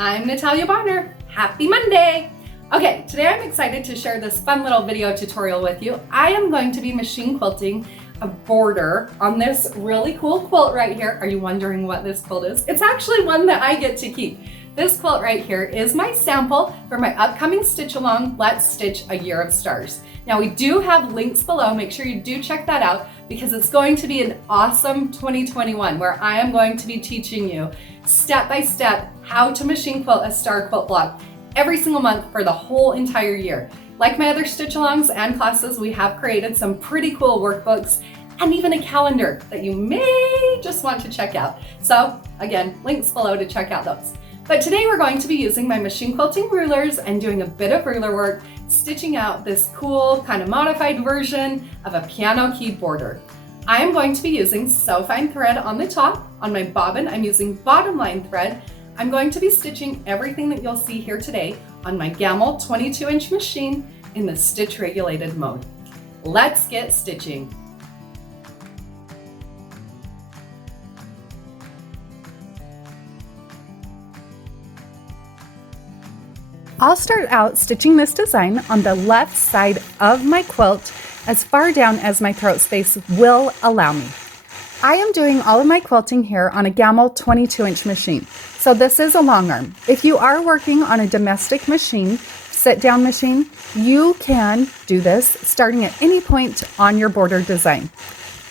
I'm Natalia Bonner. Happy Monday! Okay, today I'm excited to share this fun little video tutorial with you. I am going to be machine quilting a border on this really cool quilt right here. Are you wondering what this quilt is? It's actually one that I get to keep. This quilt right here is my sample for my upcoming stitch along, Let's Stitch a Year of Stars. Now we do have links below, make sure you do check that out because it's going to be an awesome 2021 where I am going to be teaching you step by step how to machine quilt a star quilt block every single month for the whole entire year. Like my other stitch alongs and classes, we have created some pretty cool workbooks and even a calendar that you may just want to check out. So again, links below to check out those. But today we're going to be using my machine quilting rulers and doing a bit of ruler work, stitching out this cool kind of modified version of a piano key border. I am going to be using sew fine thread on the top. On my bobbin, I'm using bottom line thread. I'm going to be stitching everything that you'll see here today on my Gamble 22-inch machine in the stitch regulated mode. Let's get stitching. I'll start out stitching this design on the left side of my quilt as far down as my throat space will allow me. I am doing all of my quilting here on a Gamble 22-inch machine, so this is a long arm. If you are working on a domestic machine, sit-down machine, you can do this starting at any point on your border design.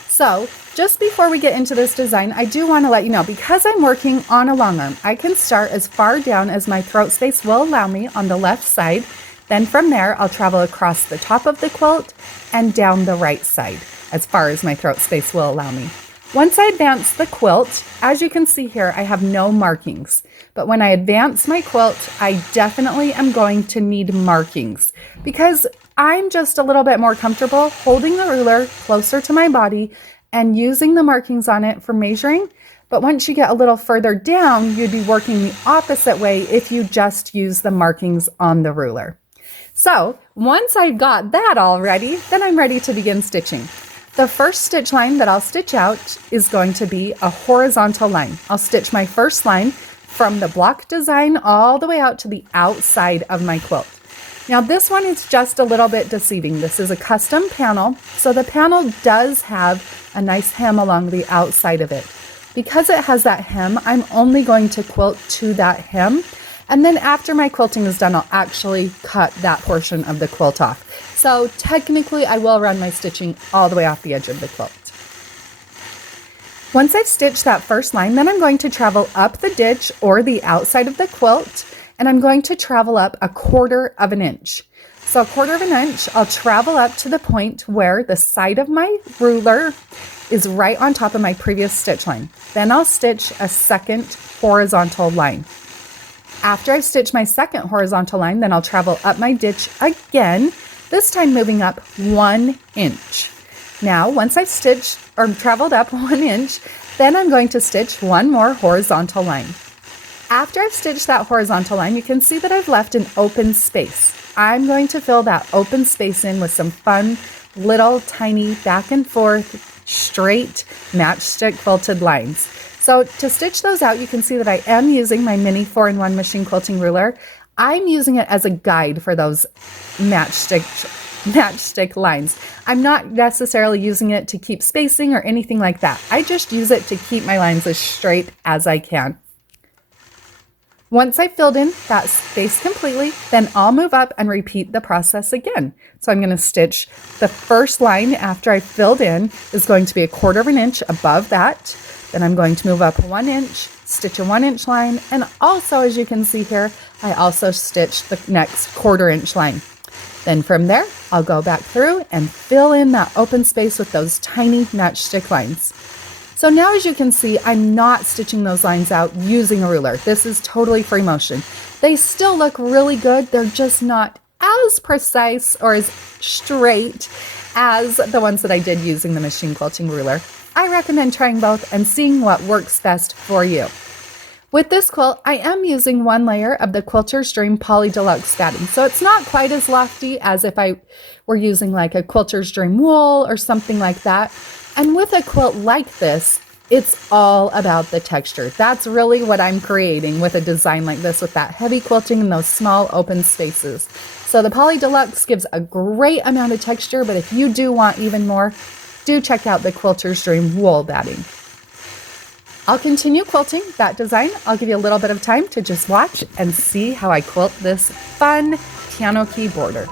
So just before we get into this design, I do want to let you know, because I'm working on a long arm, I can start as far down as my throat space will allow me on the left side. Then from there, I'll travel across the top of the quilt and down the right side as far as my throat space will allow me. Once I advance the quilt, as you can see here, I have no markings. But when I advance my quilt, I definitely am going to need markings because I'm just a little bit more comfortable holding the ruler closer to my body and using the markings on it for measuring. But once you get a little further down, you'd be working the opposite way if you just use the markings on the ruler. So once I got that all ready, then I'm ready to begin stitching. The first stitch line that I'll stitch out is going to be a horizontal line. I'll stitch my first line from the block design all the way out to the outside of my quilt. Now this one is just a little bit deceiving. This is a custom panel, so the panel does have a nice hem along the outside of it. Because it has that hem, I'm only going to quilt to that hem, and then after my quilting is done, I'll actually cut that portion of the quilt off. So technically, I will run my stitching all the way off the edge of the quilt. Once I've stitched that first line, then I'm going to travel up the ditch or the outside of the quilt, and I'm going to travel up 1/4 of an inch. So 1/4 of an inch, I'll travel up to the point where the side of my ruler is right on top of my previous stitch line. Then I'll stitch a second horizontal line. After I've stitched my second horizontal line, then I'll travel up my ditch again, this time moving up 1 inch. Now, once I've stitched or traveled up 1 inch, then I'm going to stitch one more horizontal line. After I've stitched that horizontal line, you can see that I've left an open space. I'm going to fill that open space in with some fun little tiny back and forth straight matchstick quilted lines. So to stitch those out, you can see that I am using my mini 4-in-1 machine quilting ruler. I'm using it as a guide for those matchstick lines. I'm not necessarily using it to keep spacing or anything like that. I just use it to keep my lines as straight as I can. Once I've filled in that space completely, then I'll move up and repeat the process again. So I'm going to stitch the first line after I filled in is going to be 1/4 of an inch above that. Then I'm going to move up 1 inch, stitch a 1 inch line, and also, as you can see here, I also stitched the next 1/4 inch line. Then from there, I'll go back through and fill in that open space with those tiny matchstick lines. So now, as you can see, I'm not stitching those lines out using a ruler. This is totally free motion. They still look really good. They're just not as precise or as straight as the ones that I did using the machine quilting ruler. I recommend trying both and seeing what works best for you. With this quilt, I am using 1 layer of the Quilters Dream Poly Deluxe batting, so it's not quite as lofty as if I were using like a Quilters Dream wool or something like that. And with a quilt like this, It's all about the texture. That's really what I'm creating with a design like this, with that heavy quilting and those small open spaces. So the Poly Deluxe gives a great amount of texture, but if you do want even more, do check out the Quilters Dream wool batting. I'll continue quilting that design. I'll give you a little bit of time to just watch and see how I quilt this fun piano key border.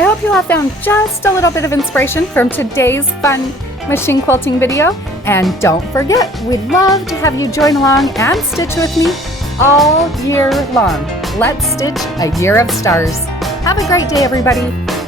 I hope you all found just a little bit of inspiration from today's fun machine quilting video. And don't forget, we'd love to have you join along and stitch with me all year long. Let's stitch a year of stars. Have a great day, everybody.